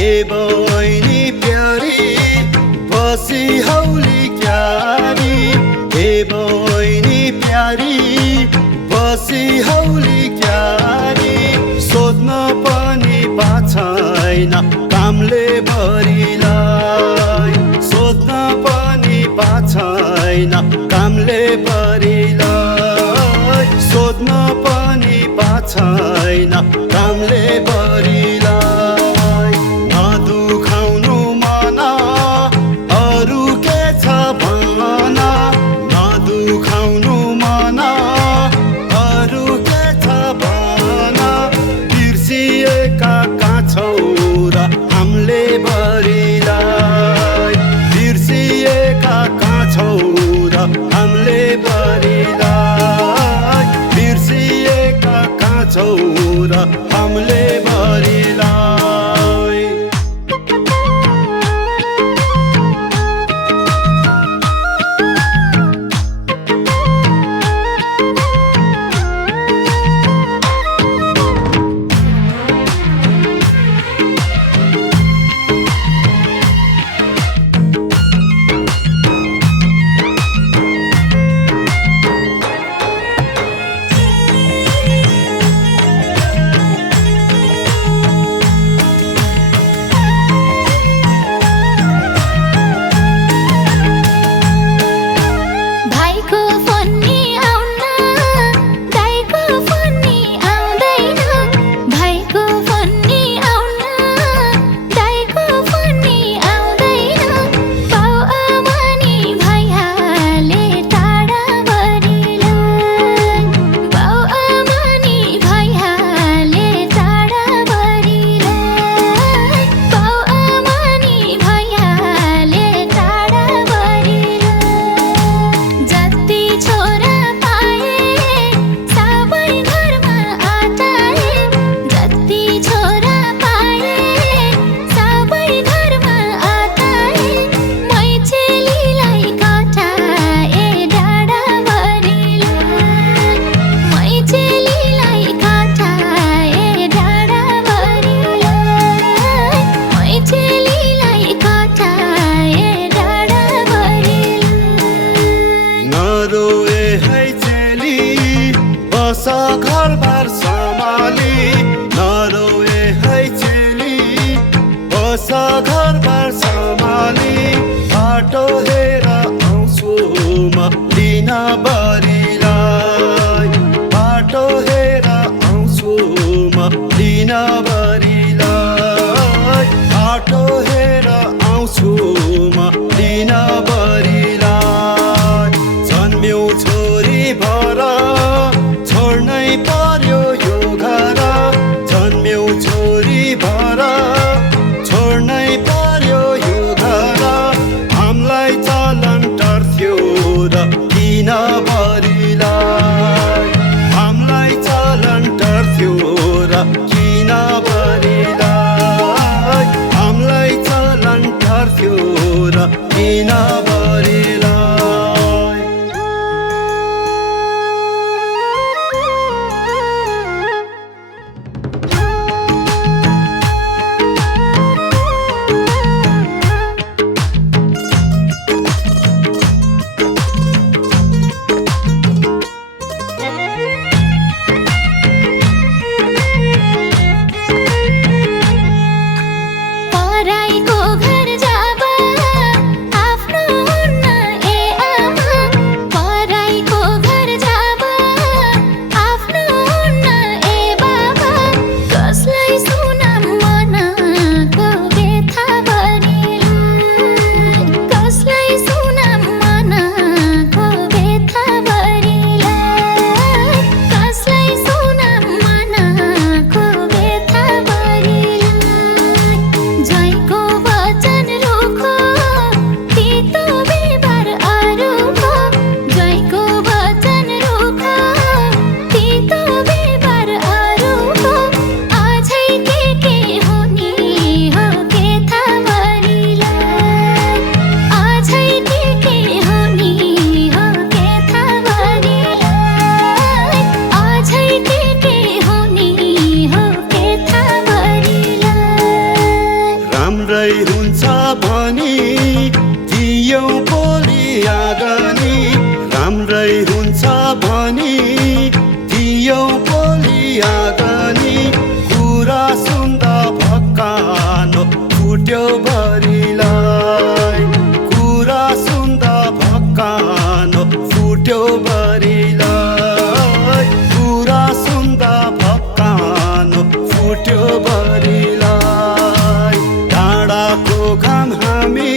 बहिनी प्यारी बसी हौली क्यारी बहिनी प्यारी बसी हौली क्यारी सोध्न पनि पाछैन कामले भरिलाई सोध्न पनि पाछैन कामले भरिलाई सोध्न पनि पाछैन कामले भरिलाई नदुखाउनु मन अरू के छ भन नदुखाउनु मन अरू के छ भन बिर्सिएका छौ र हामीले भरिलाई बिर्सिएका छौ र हामीले भरिलाई बिर्सिएका छौ र हामीले भरिलाई घरबार सम्हाली नरोए है चेली बस घरबार सम्हाली बाटो हेर आउँछु म दिन भरिलाई बाटो हेर आउँछु म दिन भरिलाई बाटो हेर आउँछु म दिन भरिलाई जन्म्यौ छोरी भर छोड्नै पर्यो यो घर जन्म्यौ छोरी भर छोड्नै पर्यो यो घर हामीलाई चलन टर्थ्यो र किन भरि राम्रै हुन्छ भनी दियौ बोली आगनी राम्रै हुन्छ भनी दियौ बोली आगनी कुरा सुन्दा भक्कानो फुट्यो भरिलाई कुरा सुन्दा भक्कानो फुट्यो भरिलाई कुरा सुन्दा भक्कानो फुट्यो भरिलाई डाँडाको घाम हामी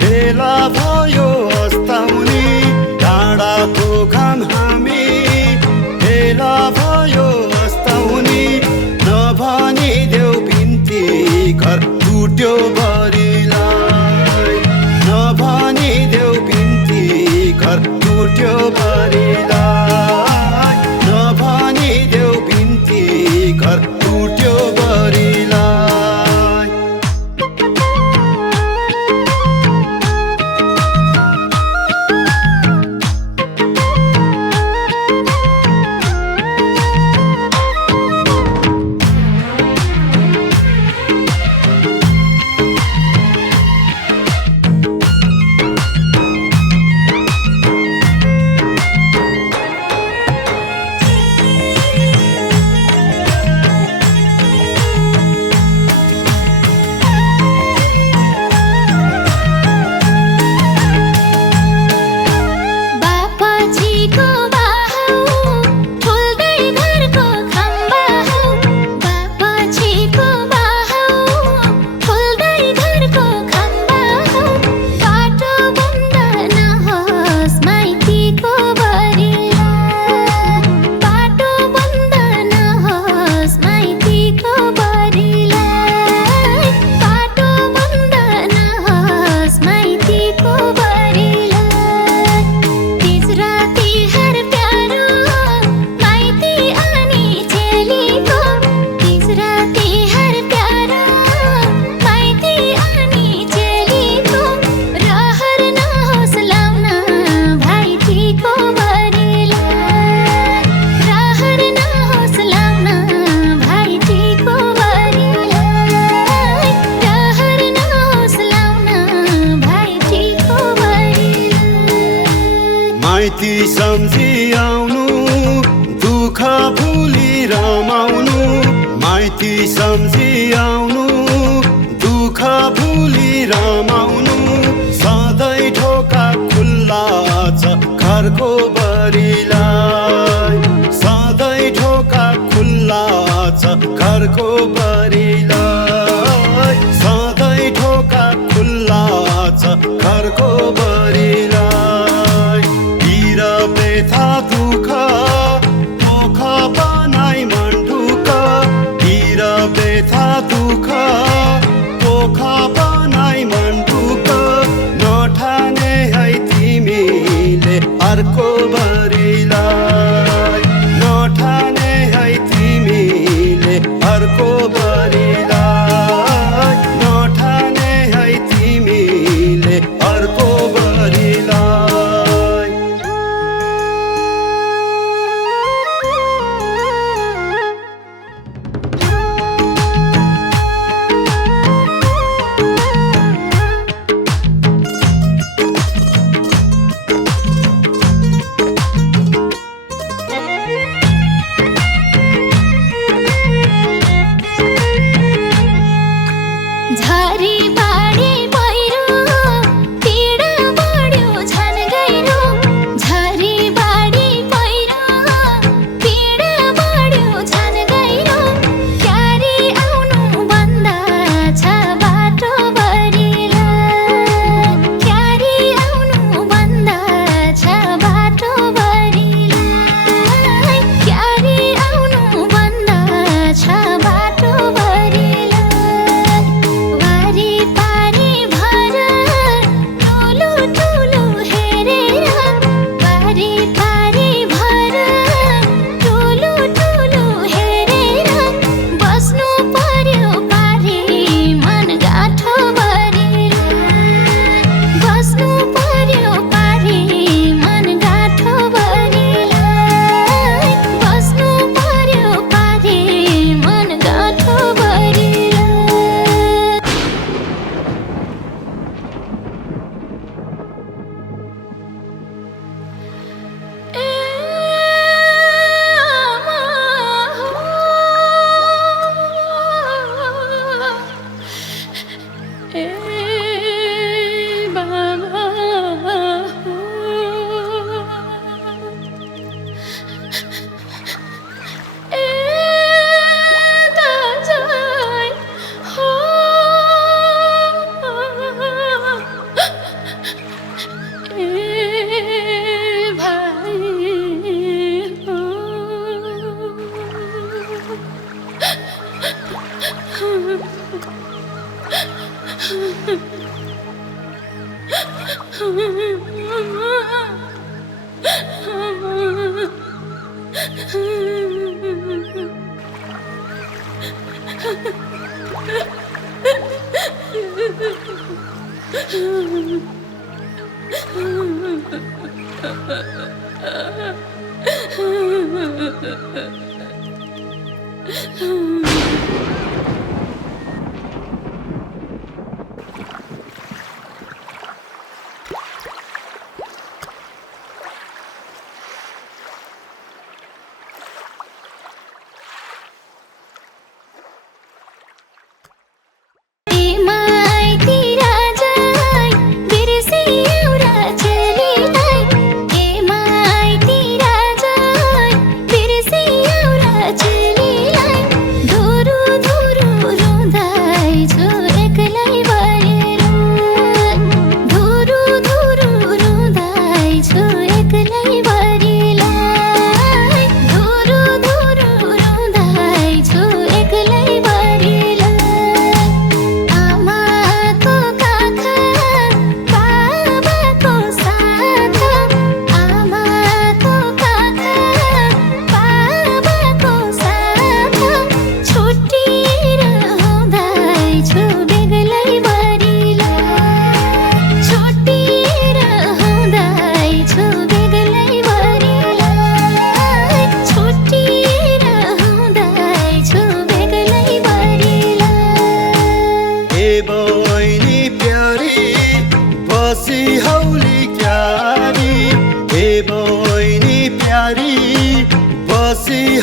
भेला भयो अस्ताउनी डाँडाको घाम हामी भेला भयो अस्ताउनी नभनिदेऊ बिन्ती घर टुट्यो भरिलाई नभनिदेऊ बिन्ती घर टुट्यो भरिलाई नभनिदेऊ बिन्ती घर टुट्यो भरिलाई माइती सम्झी आउनु दुःख भुली रमाउनु माइती सम्झी आउनु दुःख भुली रमाउनु सधैँ ढोका खुल्ला छ घरको बरिलाई सधैँ ढोका खुल्ला छ घरको बरिलाई सधैँ ढोका खुल्ला छ घरको बरिलाई बेथा दुःख पोख बनाई मन ढुक पीर बेथा दुःख पोख बनाई मन ढुक नठाने है तिमीले अर्को बरिलाई नठाने है तिमीले अर्को बरिलाई नठाने है तिमीले अर्को बरिलाई बारी ए बाबा हो ए दाजय हो ए भाइ हो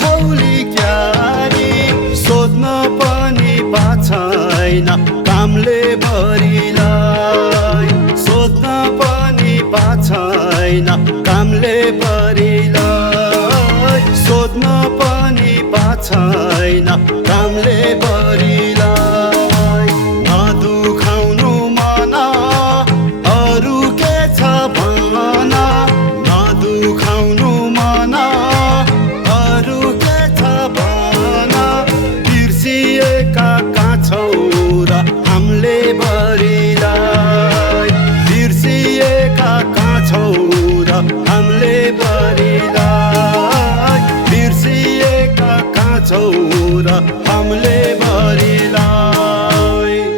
हौली क्यारी सोध्न पनि पाछैन कामले भरिलाई सोध्न पनि पाछैन कामले भरिलाई सोध्न पनि पाछैन कामले भरिलाई नदुखाउनु मन अरू के छ भन नदुखाउनु मन छौरा हामीले भरिलाई बिर्सिएका छौरा हामीले भरिलाई बिर्सिएका छौरा हामीले भरिलाई